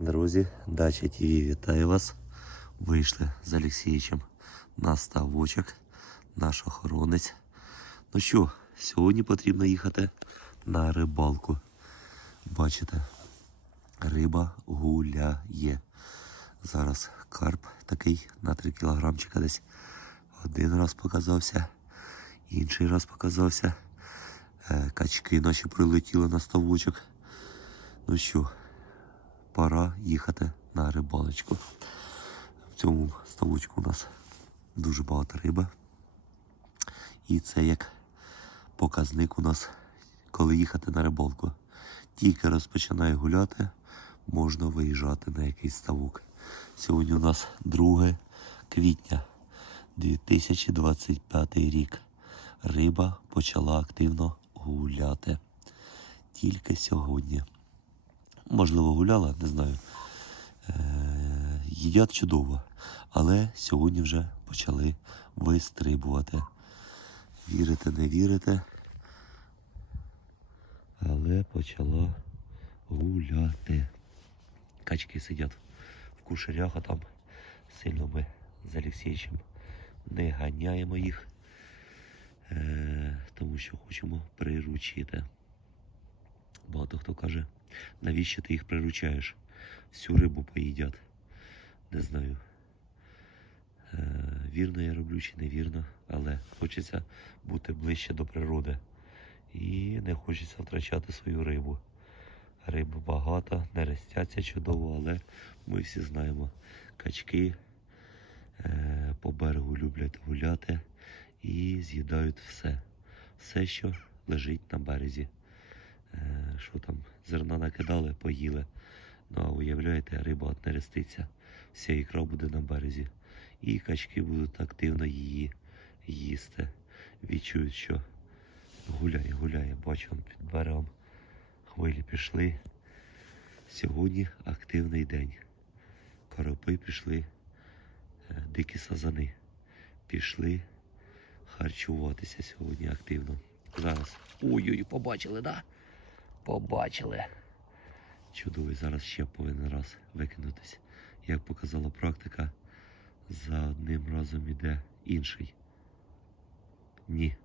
Друзі, Дача ТВ вітаю вас. Вийшли з Олексійчем на ставочок, наш охоронець. Ну що, сьогодні потрібно їхати на рибалку. Бачите, риба гуляє. Зараз карп такий на 3 кілограмчика десь. Один раз показався, інший раз показався. Е, Качки наші прилетіли на ставочок. Ну що, пора їхати на рибалочку. В цьому ставочку у нас дуже багато риби. І це як показник у нас, коли їхати на рибалку. Тільки розпочинає гуляти, можна виїжджати на якийсь ставок. Сьогодні у нас 2 квітня 2025 рік. Риба почала активно гуляти. Тільки сьогодні. Можливо, гуляла, не знаю. Е, їдять чудово, але сьогодні вже почали вистрибувати. Вірите, не вірите. Але почала гуляти. Качки сидять в кушарях, а там сильно ми з Олексійчем не ганяємо їх, е, тому що хочемо приручити. Багато хто каже, навіщо ти їх приручаєш? Всю рибу поїдять. Не знаю. Е, вірно я роблю чи невірно, але хочеться бути ближче до природи. І не хочеться втрачати свою рибу. Риби багато, нерестяться чудово, але ми всі знаємо, качки е, по берегу люблять гуляти і з'їдають все. Все, що лежить на березі. Що там, зерна накидали, поїли. Ну а уявляєте, риба от нереститься, вся ікра буде на березі. І качки будуть активно її їсти. Відчують, що гуляє, гуляє. Бачу, он під берегом хвилі пішли. Сьогодні активний день. Коропи пішли, е, дикі сазани. Пішли харчуватися сьогодні активно. Зараз. Ой-ой, побачили, да? Побачили. Чудовий, зараз ще повинен раз викинутись. Як показала практика, за одним разом іде інший. Ні.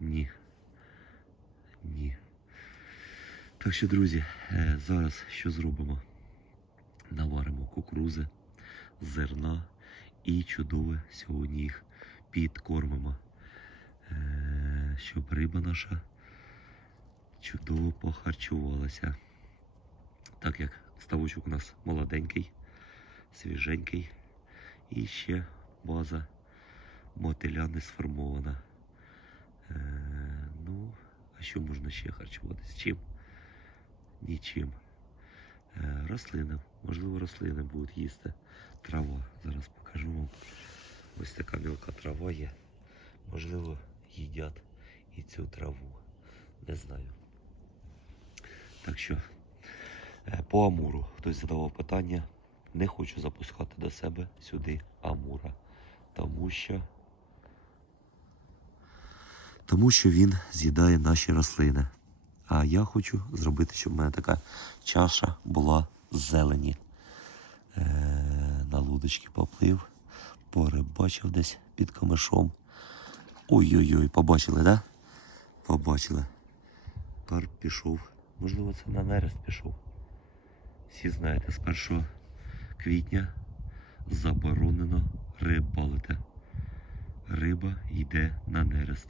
Ні. Ні. Так що, друзі, е, зараз що зробимо? Наваримо кукурузи, зерна і чудове сьогодні їх підкормимо. Е, Щоб риба наша чудово похарчувалася. Так як ставочок у нас молоденький, свіженький і ще база мотиля не сформована. Е, ну, а що можна ще харчуватися? Чим? Нічим. Е, рослини. Можливо, рослини будуть їсти. Трава. Зараз покажу вам. Ось така мілка трава є. Можливо, їдять і цю траву. Не знаю. Так що, е, по Амуру хтось задавав питання. Не хочу запускати до себе сюди Амура. Тому що. Тому що він з'їдає наші рослини. А я хочу зробити, щоб в мене така чаша була зелені. Е, на лудочки поплив, порибачив десь під камешом. Ой-ой-ой, побачили, да? Побачили. Карп пішов. Можливо, це на нерест пішов. Всі знаєте, з 1 квітня заборонено рибалити. Риба йде на нерест.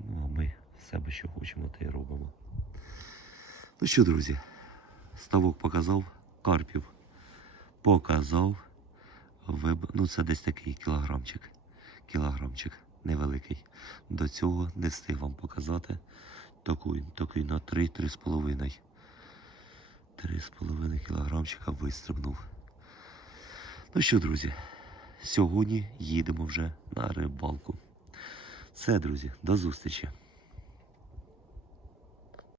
Ну, а ми в себе що хочемо, те й робимо. Ну що, друзі, ставок показав, карпів показав. Виб... Ну, це десь такий кілограмчик. Кілограмчик невеликий. До цього не встиг вам показати. Такий, такий на 3-3,5. 3,5 кілограмчика вистрибнув. Ну що, друзі, сьогодні їдемо вже на рибалку. Все, друзі, до зустрічі.